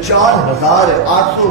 4,800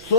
100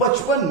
55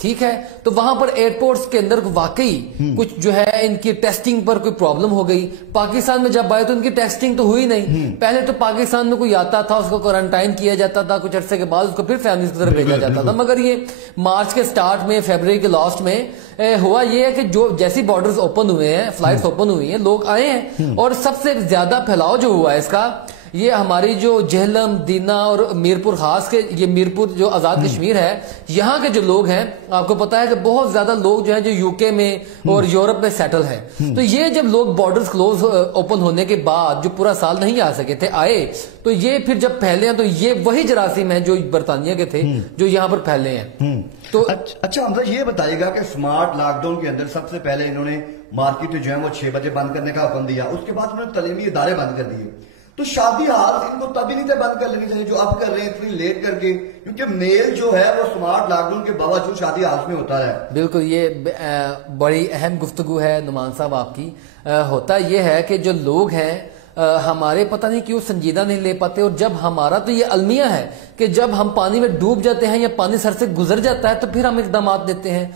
ٹھیک ہے, تو وہاں پر ایئرپورٹس کے اندر واقعی کچھ جو ہے ان کی ٹیسٹنگ پر کوئی پرابلم ہو گئی. پاکستان میں جب آئے تو ان کی ٹیسٹنگ تو ہوئی نہیں. پہلے تو پاکستان میں کوئی آتا تھا, اس کو کوارنٹائن کیا جاتا تھا, کچھ عرصے کے بعد اس کو پھر فیملیز کی طرف بھیجا جاتا تھا. مگر یہ مارچ کے سٹارٹ میں, فیبرری کے لاسٹ میں ہوا یہ ہے کہ جو جیسی بارڈرز اوپن ہوئے ہیں, فلائٹس اوپن ہوئی ہیں, لوگ آئے ہیں, اور سب سے زیادہ پھیلاؤ جو ہوا ہے اس کا, یہ ہماری جو جہلم, دینا اور میرپور, خاص کے یہ میرپور جو آزاد کشمیر ہے, یہاں کے جو لوگ ہیں, آپ کو پتا ہے کہ بہت زیادہ لوگ جو ہیں جو یو کے میں اور یورپ میں سیٹل ہیں. تو یہ جب لوگ بارڈرز کلوز اوپن ہونے کے بعد جو پورا سال نہیں آ سکے تھے, آئے, تو یہ پھر جب پھیلے ہیں تو یہ وہی جراثیم ہیں جو برطانیہ کے تھے جو یہاں پر پھیلے ہیں. تو اچھا حمزہ یہ بتائیے گا کہ اسمارٹ لاک ڈاؤن کے اندر سب سے پہلے انہوں نے مارکیٹ جو ہے وہ 6 بجے بند کرنے کا حکم دیا, اس کے بعد انہوں نے تعلیمی ادارے بند کر دیے. تو شادی ہال ان کو تبھی نہیں تھے بند کر لینی چاہیے جو اب کر رہے ہیں اتنی لیٹ کر کے, کیونکہ میل جو ہے وہ اسمارٹ لاک ڈاؤن کے باوجود شادی ہال میں ہوتا ہے. بالکل, یہ بڑی اہم گفتگو ہے نعمان صاحب آپ کی. ہوتا یہ ہے کہ جو لوگ ہیں ہمارے پتہ نہیں کیوں سنجیدہ نہیں لے پاتے, اور جب ہمارا تو یہ المیہ ہے کہ جب ہم پانی میں ڈوب جاتے ہیں یا پانی سر سے گزر جاتا ہے تو پھر ہم اقدامات دیتے ہیں.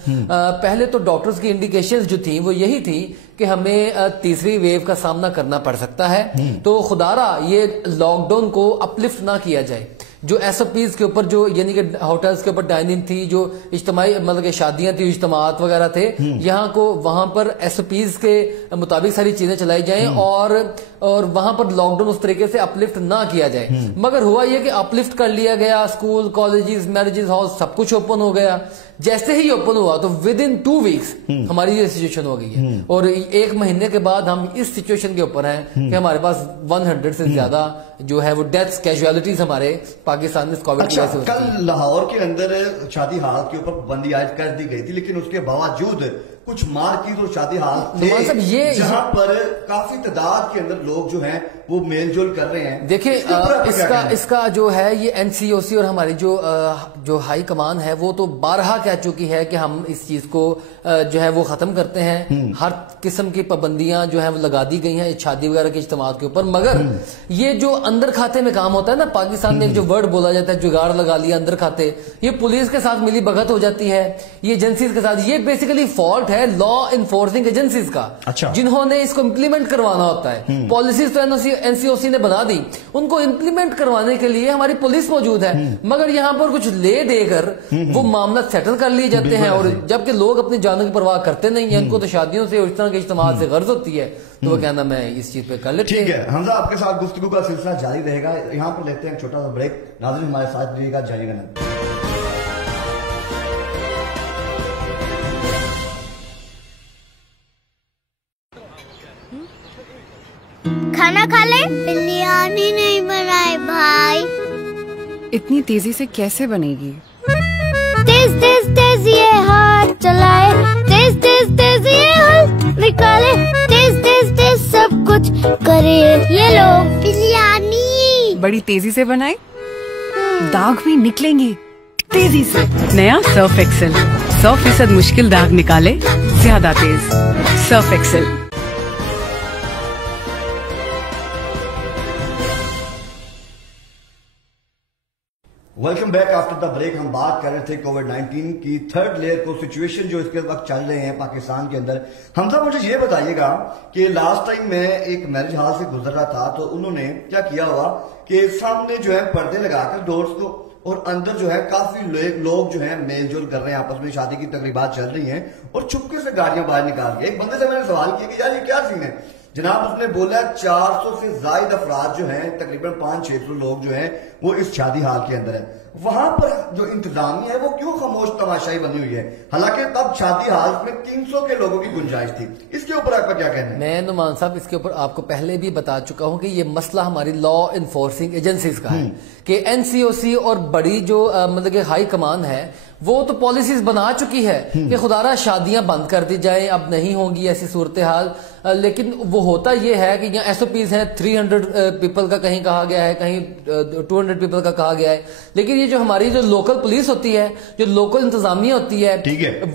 پہلے تو ڈاکٹرز کی انڈیکیشنز جو تھیں وہ یہی تھی کہ ہمیں تیسری ویو کا سامنا کرنا پڑ سکتا ہے, تو خدارا یہ لاک ڈاؤن کو اپلفٹ نہ کیا جائے. جو ایس او پیز کے اوپر جو یعنی کہ ہوٹلز کے اوپر ڈائننگ تھی, جو اجتماعی مطلب کہ شادیاں تھی, اجتماعات وغیرہ تھے, یہاں کو وہاں پر ایس او پیز کے مطابق ساری چیزیں چلائی جائیں, اور وہاں پر لاک ڈاؤن اس طریقے سے اپلفٹ نہ کیا جائے. مگر ہوا یہ کہ اپلفٹ کر لیا گیا, اسکول, کالجز, میرجز ہال سب کچھ اوپن ہو گیا. جیسے ہی اوپن ہوا تو ود ان 2 ویکس ہماری یہ سچویشن ہو گئی ہے, اور 1 مہینے کے بعد ہم اس سچویشن کے اوپر ہیں کہ ہمارے پاس 100 سے زیادہ جو ہے وہ ڈیتھس, کیجویلٹیز ہمارے پاکستان میں کووڈ کی وجہ سے. کل لاہور کے اندر شادی ہال کے اوپر پابندی عائد کر دی گئی تھی, لیکن اس کے باوجود کچھ مارکیٹ اور شادی ہال تھے جہاں پر کافی تعداد کے اندر لوگ جو ہیں وہ میل جول کر رہے ہیں. دیکھیں اس کا جو ہے یہ این سی او سی اور ہماری جو ہائی کمان ہے وہ تو بارہا کہہ چکی ہے کہ ہم اس چیز کو جو ہے وہ ختم کرتے ہیں. ہر قسم کی پابندیاں جو ہیں وہ لگا دی گئی ہیں شادی وغیرہ کے اجتماعات کے اوپر. مگر یہ جو اندر کھاتے میں کام ہوتا ہے نا, پاکستان میں ایک جو ورڈ بولا جاتا ہے جگاڑ لگا لیا اندر کھاتے, یہ پولیس کے ساتھ ملی بھگت ہو جاتی ہے, یہ ایجنسیز کے ساتھ. یہ بیسیکلی فالٹ ہے لا انفورسنگ ایجنسیز کا, جنہوں نے اس کو امپلیمنٹ کروانا ہوتا ہے. پالیسیز تو این سی او سی نے بنا دی, ان کو امپلیمنٹ کروانے کے لیے ہماری پولیس موجود ہے, مگر یہاں پر کچھ لے دے کر وہ معاملہ سیٹل کر لیے جاتے ہیں, اور جبکہ لوگ اپنی جانوں کی پرواہ کرتے نہیں ہیں. ان کو تو شادیوں سے اور اس طرح کے اجتماعات سے غرض ہوتی ہے, تو وہ کہنا میں اس چیز پہ کر لیتے ہیں. ٹھیک ہے حمزہ, آپ کے ساتھ گفتگو کا سلسلہ جاری رہے گا. یہاں پر لیتے ہیں ایک چھوٹا سا بریک. ناظرین ہمارے ساتھ رہیے گا, جاری رہنا. کھانا کھا لے. بریانی نہیں بنائے بھائی. اتنی تیزی سے کیسے بنے گی؟ تیز تیز تیز یہ ہاتھ چلائے, تیز تیز تیز یہ ہاتھ نکالے, تیز تیز تیز سب کچھ کرے. یہ لو بریانی. بڑی تیزی سے بنائے, داغ بھی نکلیں گے تیزی سے. نیا سرف ایکسل, 100% مشکل داغ نکالے زیادہ تیز. Surf Excel. Welcome back after the break. ہم بات کر رہے تھے کووڈ-19 کی 3rd لیئر کو, سچویشن جو اس کے وقت چل رہے ہیں پاکستان کے اندر. حمزہ مجھے یہ بتائیے گا کہ لاسٹ ٹائم میں ایک میرج ہال سے گزر رہا تھا, تو انہوں نے کیا کیا ہوا کہ سامنے جو ہے پردے لگا کر ڈورز کو, اور اندر جو ہے کافی لوگ جو ہیں میل جول کر رہے ہیں, آپس میں شادی کی تقریبات چل رہی ہیں, اور چپکے سے گاڑیاں باہر نکال کے. ایک بندے سے میں نے سوال کیا کہ یار یہ کیا سین ہے جناب؟ اس نے بولا 400 سے زائد افراد جو ہیں, تقریباً 500-600 لوگ جو ہیں وہ اس شادی ہال کے اندر ہیں. وہاں پر جو انتظامیہ ہے وہ کیوں خاموش تماشائی بنی ہوئی ہے, حالانکہ تب شادی ہال میں 300 کے لوگوں کی گنجائش تھی. اس کے اوپر آپ کا کیا کہنا ہے؟ میں نعمان صاحب اس کے اوپر آپ کو پہلے بھی بتا چکا ہوں کہ یہ مسئلہ ہماری لا انفورسنگ ایجنسیز کا ہے, کہ این سی او سی اور بڑی جو مطلب کہ ہائی کمان ہے وہ تو پالیسیز بنا چکی ہے کہ خدارا شادیاں بند کر دی جائیں, اب نہیں ہوں گی ایسی صورتحال. لیکن وہ ہوتا یہ ہے کہ یہاں ایس او پیز ہیں 300 پیپل کا کہیں کہا گیا ہے, کہیں 200 پیپل کا کہا گیا ہے, لیکن یہ جو ہماری جو لوکل پولیس ہوتی ہے, جو لوکل انتظامیہ ہوتی ہے,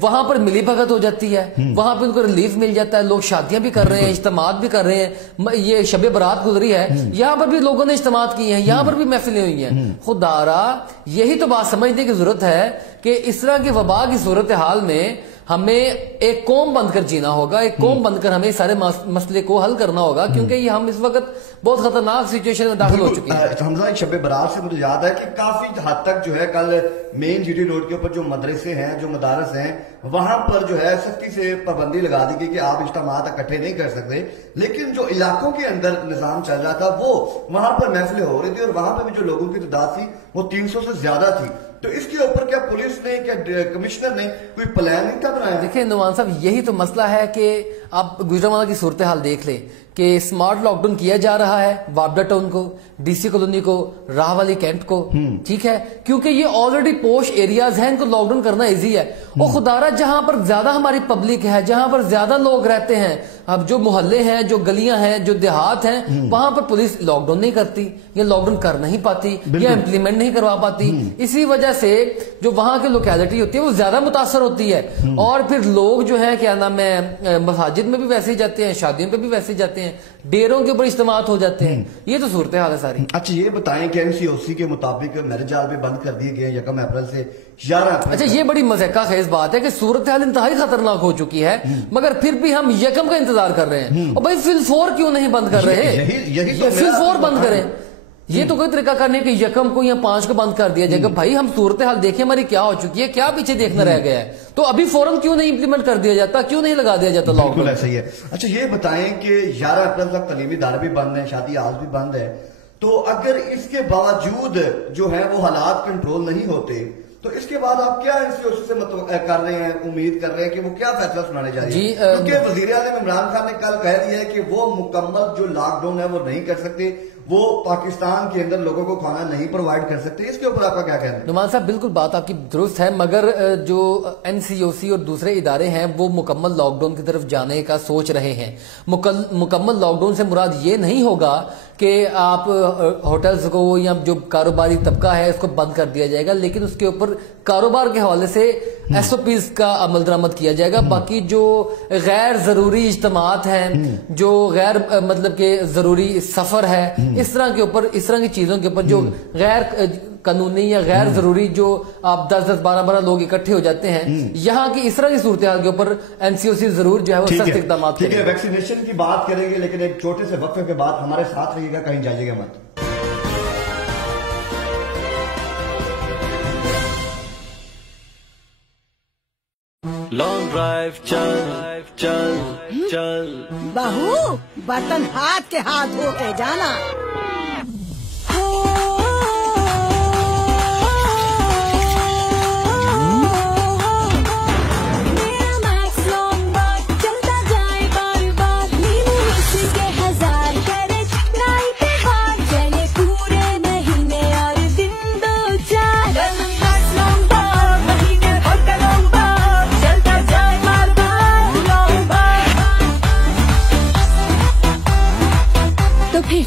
وہاں پر ملی بھگت ہو جاتی ہے, وہاں پہ ان کو ریلیف مل جاتا ہے, لوگ شادیاں بھی کر رہے ہیں, اجتماعات بھی کر رہے ہیں, یہ شب برات گزری ہے, یہاں پر بھی لوگوں نے اجتماعات کیے ہیں, یہاں پر بھی محفلیں ہوئی ہیں. خدارا یہی تو بات سمجھنے کی ضرورت ہے کہ اس طرح کی وبا کی صورتحال میں ہمیں ایک قوم بن کر جینا ہوگا, ایک قوم بن کر ہمیں سارے مسئلے کو حل کرنا ہوگا, کیونکہ یہ ہم اس وقت بہت خطرناک سچویشن میں داخل ہو چکی ہیں. حمزہ, ایک شب برات سے مجھے یاد ہے کہ کافی حد تک جو ہے کل مین جی ٹی روڈ کے اوپر جو مدرسے ہیں, جو مدارس ہیں, وہاں پر جو ہے سختی سے پابندی لگا دی گئی کہ آپ اجتماعات اکٹھے نہیں کر سکتے, لیکن جو علاقوں کے اندر نظام چل رہا تھا وہ وہاں پر محفلیں ہو رہی تھی, اور وہاں پہ بھی جو لوگوں کی تعداد تھی وہ 300 سے زیادہ تھی. تو اس کے اوپر کیا پولیس نے, کیا کمشنر نے کوئی پلان نہیں تھا بنایا؟ دیکھیں نعمان صاحب, یہی تو مسئلہ ہے کہ آپ گجرانوالہ کی صورتحال دیکھ لیں کہ اسمارٹ لاک ڈاؤن کیا جا رہا ہے وابڈا ٹاؤن کو, ڈی سی کالونی کو, راہ والی کینٹ کو, ٹھیک ہے, کیونکہ یہ آلریڈی پوش ایریاز ہیں, ان کو لاک ڈاؤن کرنا ایزی ہے. اور خدارہ جہاں پر زیادہ ہماری پبلک ہے, جہاں پر زیادہ لوگ رہتے ہیں, اب جو محلے ہیں, جو گلیاں ہیں, جو دیہات ہیں, وہاں پر پولیس لاک ڈاؤن نہیں کرتی, یا لاک ڈاؤن کر نہیں پاتی, یا امپلیمنٹ نہیں کروا پاتی. اسی وجہ سے جو وہاں کی لوکیلٹی ہوتی ہے وہ زیادہ متاثر ہوتی ہے, اور پھر لوگ جو ہے کیا نام ہے مساجد میں بھی ویسے ہی جاتے ہیں, شادیوں پہ بھی ویسے ہی جاتے ہیں, ڈیروں کے اوپر اجتماعات ہو جاتے ہیں. یہ تو صورتحال ہے ساری. اچھا یہ بتائیں کہ NCOC کے مطابق میرج ہال بھی بند کر دیے گئے 1 اپریل سے 11 اپریل. اچھا یہ بڑی مضحکہ خیز بات ہے کہ صورتحال انتہائی خطرناک ہو چکی ہے, مگر پھر بھی ہم 1 کا انتظار کر رہے ہیں. اور بھائی فل 4 کیوں نہیں بند کر رہے؟ فل 4 بند کریں. یہ تو کوئی طریقہ کرنے کہ 1 کو یا 5 کو بند کر دیا جائے گا. بھائی ہم صورتحال دیکھیں ہماری کیا ہو چکی ہے, کیا پیچھے دیکھنا رہ گیا ہے, تو ابھی فوراً کیوں نہیں امپلیمنٹ کر دیا جاتا, کیوں نہیں لگا دیا جاتا لاک ڈاؤن؟ بالکل ایسا ہی ہے. اچھا یہ بتائیں کہ 11 اپریل تک تعلیمی ادارے بھی بند ہیں, شادی ہال بھی بند ہے, تو اگر اس کے باوجود جو ہے وہ حالات کنٹرول نہیں ہوتے تو اس کے بعد آپ کیا NCOC سے کر رہے ہیں, امید کر رہے ہیں کہ وہ کیا فیصلہ سنانے جا رہے ہیں؟ کیونکہ وزیر اعظم عمران خان نے کل کہہ دیا ہے کہ وہ مکمل جو لاک ڈاؤن ہے وہ نہیں کر سکتے, وہ پاکستان کے اندر لوگوں کو کھانا نہیں پرووائڈ کر سکتے. اس کے اوپر آپ کا کیا کہنا ہے؟ نعمان صاحب بالکل بات آپ کی درست ہے, مگر جو NCOC اور دوسرے ادارے ہیں وہ مکمل لاک ڈاؤن کی طرف جانے کا سوچ رہے ہیں. مکمل لاک ڈاؤن سے مراد یہ نہیں ہوگا کہ آپ ہوٹلز کو یا جو کاروباری طبقہ ہے اس کو بند کر دیا جائے گا, لیکن اس کے اوپر کاروبار کے حوالے سے SOPs کا عمل درآمد کیا جائے گا. باقی جو غیر ضروری اجتماعات ہیں, جو غیر مطلب کہ ضروری سفر ہے, اس طرح کے اوپر, اس طرح کی چیزوں کے اوپر جو غیر قانونی یا غیر ضروری جو آپ 10-10 12-12 لوگ اکٹھے ہو جاتے ہیں, یہاں کی اس طرح کی صورتحال کے اوپر NCOC ضرور جو ہے وہ سخت اقدامات کرے. ٹھیک ہے, ویکسینیشن کی بات کریں گے, لیکن ایک چھوٹے سے وقفے کے بعد ہمارے ساتھ رہیے گا, کہیں جائیے گا مت. لانگ ڈرائیو چل چل چل, بہو برتن ہاتھ کے ہاتھ دھو کے جانا.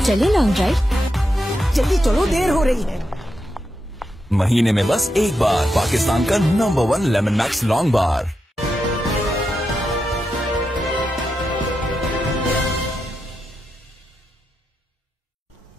چلے لانگ ڈرائیو, جلدی چلو, دیر ہو رہی ہے. مہینے میں بس ایک بار پاکستان کا نمبر 1 لیمن میکس لانگ بار.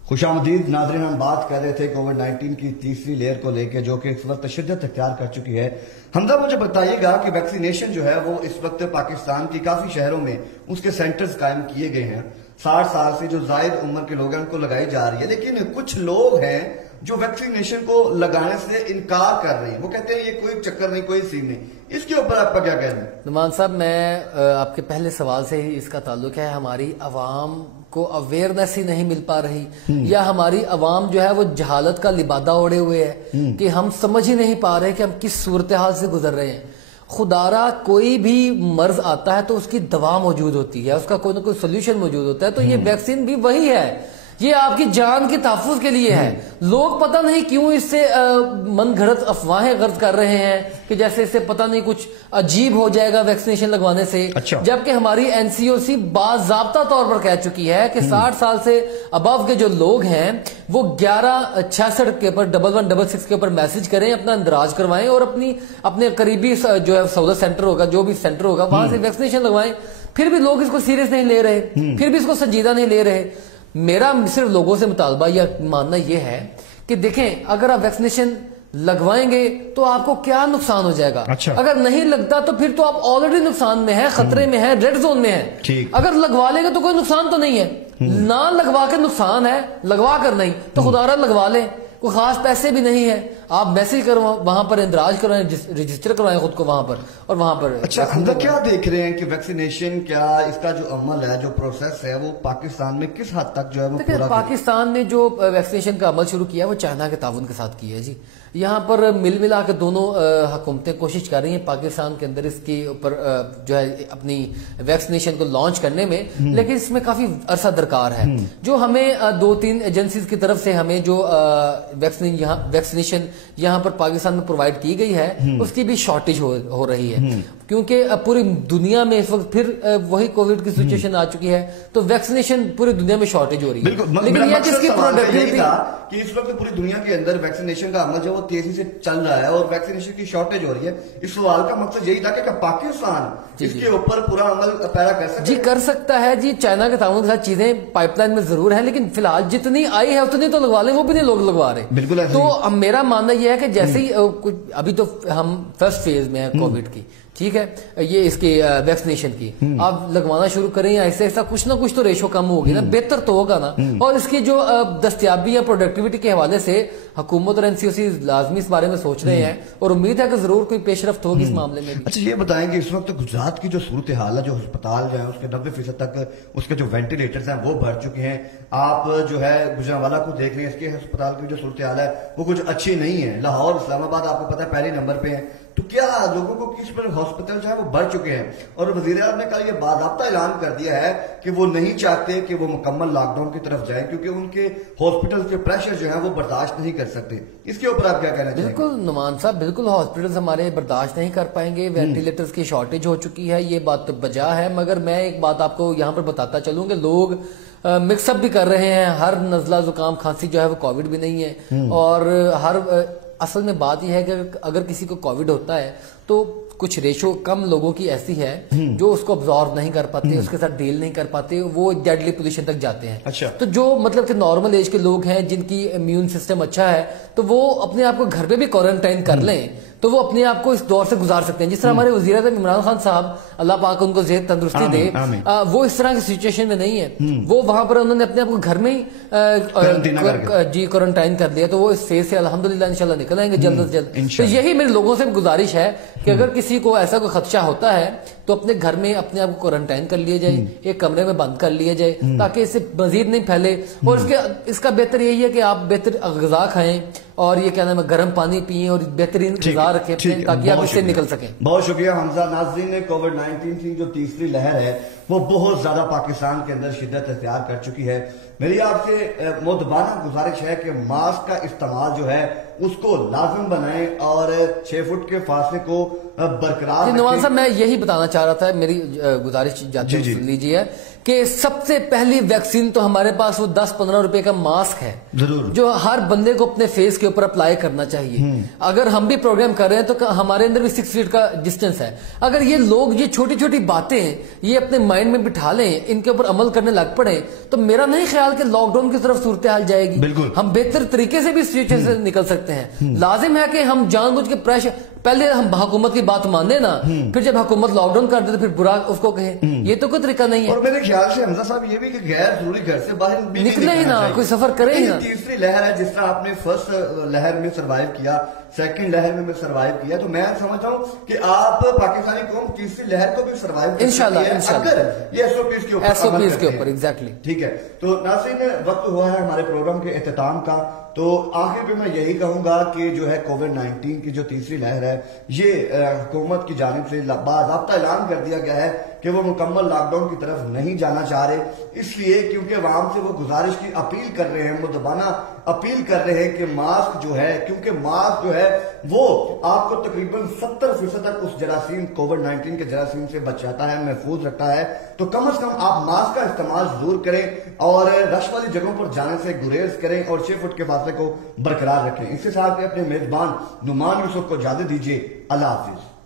خوش آمدید ناظرین, ہم بات کر رہے تھے کووڈ-19 کی تیسری لیئر کو لے کے جو کہ اس وقت شدت اختیار کر چکی ہے. حمزہ مجھے بتائیے گا کہ ویکسینیشن جو ہے وہ اس وقت پاکستان کی کافی شہروں میں اس کے سینٹرز قائم کیے گئے ہیں. 60 سال سے جو زائد عمر کے لوگ ہیں ان کو لگائی جا رہی ہے, لیکن کچھ لوگ ہیں جو ویکسینیشن کو لگانے سے انکار کر رہے ہیں. وہ کہتے ہیں یہ کوئی چکر نہیں, کوئی سین نہیں. اس کے اوپر آپ کا کیا کہنا ہے؟ نعمان صاحب میں آپ کے پہلے سوال سے ہی اس کا تعلق ہے, ہماری عوام کو اویئرنیس ہی نہیں مل پا رہی, یا ہماری عوام جو ہے وہ جہالت کا لبادہ اوڑے ہوئے ہے کہ ہم سمجھ ہی نہیں پا رہے کہ ہم کس صورتحال سے گزر رہے ہیں. خدارا کوئی بھی مرض آتا ہے تو اس کی دوا موجود ہوتی ہے, اس کا کوئی نہ کوئی سولوشن موجود ہوتا ہے, تو یہ ویکسین بھی وہی ہے. یہ آپ کی جان کے تحفظ کے لیے ہے. لوگ پتہ نہیں کیوں اس سے من گھڑت افواہیں غرض کر رہے ہیں کہ جیسے اس سے پتہ نہیں کچھ عجیب ہو جائے گا ویکسینیشن لگوانے سے. جبکہ ہماری NCOC باضابطہ طور پر کہہ چکی ہے کہ 60 سال سے ابو کے جو لوگ ہیں وہ 1166 کے اوپر 1166 کے اوپر میسج کریں, اپنا اندراج کروائیں اور اپنے قریبی جو ہے سودا سینٹر ہوگا, جو بھی سینٹر ہوگا, وہاں سے ویکسینیشن لگوائیں. پھر بھی لوگ اس کو سیریس نہیں لے رہے, پھر بھی اس کو سنجیدہ نہیں لے رہے. میرا صرف لوگوں سے مطالبہ یا ماننا یہ ہے کہ دیکھیں اگر آپ ویکسینیشن لگوائیں گے تو آپ کو کیا نقصان ہو جائے گا. اگر نہیں لگتا تو پھر تو آپ آلریڈی نقصان میں ہیں, خطرے میں ہیں, ریڈ زون میں ہیں. اگر لگوا لیں گے تو کوئی نقصان تو نہیں ہے, نہ لگوا کے نقصان ہے, لگوا کر نہیں تو خدا را لگوا لیں, کوئی خاص پیسے بھی نہیں ہے. آپ میسج کرو وہاں پر اندراج کروائیں, رجسٹر کروائیں خود کو وہاں پر اور وہاں پر. اچھا حمزہ کیا دیکھ رہے ہیں کہ ویکسینیشن کیا اس کا جو عمل ہے, جو پروسیس ہے, وہ پاکستان میں کس حد تک جو ہے وہ پورا؟ پاکستان نے جو ویکسینیشن کا عمل شروع کیا ہے وہ چائنا کے تعاون کے ساتھ کیا ہے جی. یہاں پر ملا کے دونوں حکومتیں کوشش کر رہی ہیں پاکستان کے اندر اس کے اوپر جو ہے اپنی ویکسینیشن کو لانچ کرنے میں, لیکن اس میں کافی عرصہ درکار ہے. جو ہمیں 2-3 ایجنسیز کی طرف سے ہمیں جو ویکسینیشن یہاں پر پاکستان میں پرووائڈ کی گئی ہے اس کی بھی شارٹیج ہو رہی ہے, کیونکہ پوری دنیا میں اس وقت پھر وہی کووڈ کی سچویشن آ چکی ہے تو ویکسینیشن پوری دنیا میں شارٹیج ہو رہی ہے. لیکن یہ کہ اس کی پروڈکٹیوٹی کہ اس وقت پوری دنیا کے اندر ویکسینیشن کا عمل جو وہ تیزی سے چل رہا ہے اور ویکسینیشن کی شارٹیج ہو رہی ہے, اس سوال کا مقصد یہی تھا کہ پاکستان اس کے اوپر پورا عمل پیرا کر سکتا ہے. جی کر سکتا ہے جی, چائنا کے تعاون کے ساتھ چیزیں پائپ لائن میں ضرور ہیں, لیکن فی الحال جتنی آئی ہے اتنی تو لگوا لیں, وہ بھی نہیں لوگ لگوا رہے. بالکل. تو میرا ماننا یہ ہے کہ جیسے ہی ابھی تو ہم فرسٹ فیز میں ہیں کووڈ کی, ٹھیک ہے, یہ اس کی ویکسینیشن کی آپ لگوانا شروع کریں, ایسے ایسا کچھ نہ کچھ تو ریشو کم ہوگی نا, بہتر تو ہوگا نا. اور اس کی جو دستیابی یا پروڈکٹیوٹی کے حوالے سے حکومت اور NCOC لازمی اس بارے میں سوچ رہے ہیں اور امید ہے کہ ضرور کوئی پیش رفت ہوگی اس معاملے میں. اچھا یہ بتائیں کہ اس وقت گجرات کی جو صورتحال ہے, جو ہسپتال جو ہے اس کے 90% تک اس کے جو وینٹیلیٹرز ہیں وہ بھر چکے ہیں. آپ جو ہے گجرانوالہ کو دیکھ رہے ہیں, اس کے ہسپتال کی جو صورتحال ہے وہ کچھ اچھی نہیں ہے. لاہور اسلام آباد آپ کو پتا ہے پہلے نمبر پہ ہے. تو کیا لوگوں کو کس پر ہاسپٹل جو ہے وہ بڑھ چکے ہیں, اور وزیر اعظم نے کل یہ باضابطہ اعلان کر دیا ہے کہ وہ نہیں چاہتے کہ وہ مکمل لاک ڈاؤن کی طرف جائیں کیونکہ ان کے ہاسپٹل کے پریشر جو ہے وہ برداشت نہیں کر سکتے. اس کے اوپر آپ کیا کہنا چاہیں گے؟ بالکل نعمان صاحب, بالکل ہاسپٹلز ہمارے برداشت نہیں کر پائیں گے, وینٹیلیٹرز کی شارٹیج ہو چکی ہے, یہ بات تو بجا ہے. مگر میں ایک بات آپ کو یہاں پر بتاتا چلوں کہ لوگ مکس اپ بھی کر رہے ہیں, ہر نزلہ زکام کھانسی جو ہے وہ کووڈ بھی نہیں ہے, اور اصل میں بات یہ ہے کہ اگر کسی کو کووڈ ہوتا ہے تو کچھ ریشو کم لوگوں کی ایسی ہے جو اس کو ابزارو نہیں کر پاتے, اس کے ساتھ ڈیل نہیں کر پاتے, وہ ڈیڈلی پوزیشن تک جاتے ہیں. تو جو مطلب کہ نارمل ایج کے لوگ ہیں جن کی امیون سسٹم اچھا ہے تو وہ اپنے آپ کو گھر پہ بھی کوارنٹائن کر لیں تو وہ اپنے آپ کو اس دور سے گزار سکتے ہیں. جس طرح ہمارے وزیر اعظم عمران خان صاحب, اللہ پاک ان کو ذہن تندرستی دے, وہ اس طرح کی سچویشن میں نہیں ہے, وہ وہاں پر انہوں نے اپنے آپ کو گھر میں ہی کوارنٹائن کر لیا, تو وہ اس فیز سے الحمدللہ انشاءاللہ نکل آئیں گے جلد از جلد. تو یہی میرے لوگوں سے گزارش ہے کہ اگر کسی کو ایسا کوئی خدشہ ہوتا ہے تو اپنے گھر میں اپنے آپ کو کوارنٹائن کر لیا جائے, ایک کمرے میں بند کر لیا جائے تاکہ اس سے مزید نہیں پھیلے. اور اس کا بہتر یہی ہے کہ آپ بہتر غذا کھائیں اور یہ کہنا ہے گرم پانی پئیں اور بہترین غذا رکھیں تاکہ آپ اس سے نکل سکیں. بہت شکریہ حمزہ. ناظرین, کووڈ-19 کی جو تیسری لہر ہے وہ بہت زیادہ پاکستان کے اندر شدت اختیار کر چکی ہے. میری آپ سے مؤدبانہ گزارش ہے کہ ماسک کا استعمال جو ہے اس کو لازم بنائیں اور 6 فٹ کے فاصلے کو برقرار رکھیں. نواز صاحب میں یہی بتانا چاہ رہا تھا, میری گزارش جاتے سن لیجیے کہ سب سے پہلی ویکسین تو ہمارے پاس وہ 10-15 روپے کا ماسک ہے جو ہر بندے کو اپنے فیس کے اوپر اپلائی کرنا چاہیے. اگر ہم بھی پروگرام کر رہے ہیں تو ہمارے اندر بھی 6 فٹ کا ڈسٹینس ہے. اگر یہ لوگ یہ چھوٹی چھوٹی باتیں یہ اپنے مائنڈ میں بٹھا لیں, ان کے اوپر عمل کرنے لگ پڑے, تو میرا نہیں خیال کہ لاک ڈاؤن کی طرف صورتحال جائے گی. ہم بہتر طریقے سے بھی سچویشن سے نکل سکتے ہیں. لازم ہے کہ ہم جان بوجھ کے پریشر, پہلے ہم حکومت کی بات ماننے نا, پھر جب حکومت لاک ڈاؤن کر دے تو پھر برا اس کو کہیں, یہ تو کوئی طریقہ نہیں ہے. اور میرے خیال سے حمزہ صاحب یہ بھی کہ غیر ضروری گھر سے باہر نکلے ہی نا, کوئی سفر کرے ہی نا. تیسری لہر ہے, جس طرح آپ نے فرسٹ لہر میں سروائیو کیا, سیکنڈ لہر میں سروائیو کیا, تو میں سمجھتا ہوں کہ آپ پاکستانی قوم تیسری لہر کو بھی سروائیو کر انشاءاللہ اگر یہ SOPs کے اوپر ایگزیکٹلی. ٹھیک ہے. تو ناظرین, وقت ہوا ہے ہمارے پروگرام کے اختتام کا. تو آخر پہ میں یہی کہوں گا کہ جو ہے کووڈ-19 کی جو تیسری لہر ہے یہ حکومت کی جانب سے باضابطہ اعلان کر دیا گیا ہے کہ وہ مکمل لاک ڈاؤن کی طرف نہیں جانا چاہ رہے، اس لیے کیونکہ عوام سے وہ گزارش کی اپیل کر رہے ہیں، مدبانہ اپیل کر رہے ہیں کہ ماسک جو ہے، کیونکہ ماسک جو ہے وہ آپ کو تقریباً 70% تک اس جراثیم کووڈ-19 کے جراثیم سے بچاتا ہے، محفوظ رکھتا ہے، تو کم از کم آپ ماسک کا استعمال ضرور کریں اور رش والی جگہوں پر جانے سے گریز کریں اور 6 فٹ کے فاصلے کو برقرار رکھیں۔ اس کے ساتھ اپنے میزبان نعمان یوسف کو اجازت دیجیے، اللہ حافظ۔